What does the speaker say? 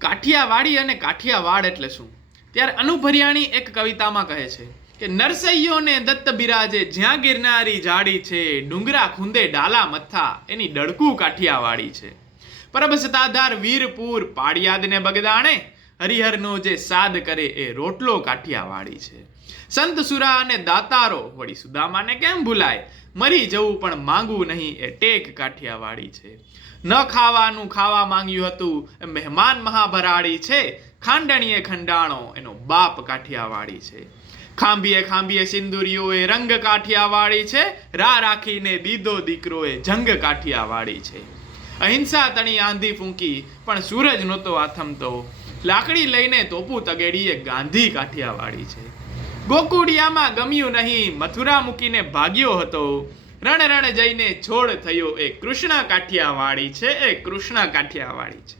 કાઠિયાવાડી અને કાઠિયાવાડ એટલે શું? ત્યારે અનુભરિયાણી એક કવિતામાં કહે છે કે નરસૈયોને દત્ત બિરાજે જ્યાં ગિરનારી જાડી છે, ડુંગરા ખૂંદે ડાલા મથા એની ડડકું કાઠિયાવાડી છે. પરબ સતાધાર વીરપુર પાડિયાદને બગદાણે, હરિહરનો જે સાદ કરે એ રોટલો કાઠિયાવાડી છે. સંત સુરા અને દાતારો વળી સુદામાને કેમ ભૂલાય, મરી જવું પણ માંગવું નહીં એ ટેક કાઠિયાવાડી છે. ન ખાવાનું ખાવા માંગ્યું હતું એ મહેમાન મહાભરાડી છે, ખાંડણીએ ખંડાણો એનો બાપ કાઠિયાવાડી છે. ખાંભીએ ખાંભીએ સિંદુરીઓએ રંગ કાઠિયાવાડી છે, રા રાખીને દીધો દીકરોએ જંગ કાઠિયાવાડી છે. અહિંસા તણી આંધી ફૂંકી પણ સૂરજ નહોતો આથમતો, લાકડી લઈને તોપું તગેડીએ ગાંધી કાઠિયાવાડી છે. ગોકુડિયામાં ગમ્યું નહીં મથુરા મૂકીને ભાગ્યો હતો, રણ રણ જઈને છોડ થયો એ કૃષ્ણ કાઠિયાવાડી છે, એ કૃષ્ણ કાઠિયાવાડી છે.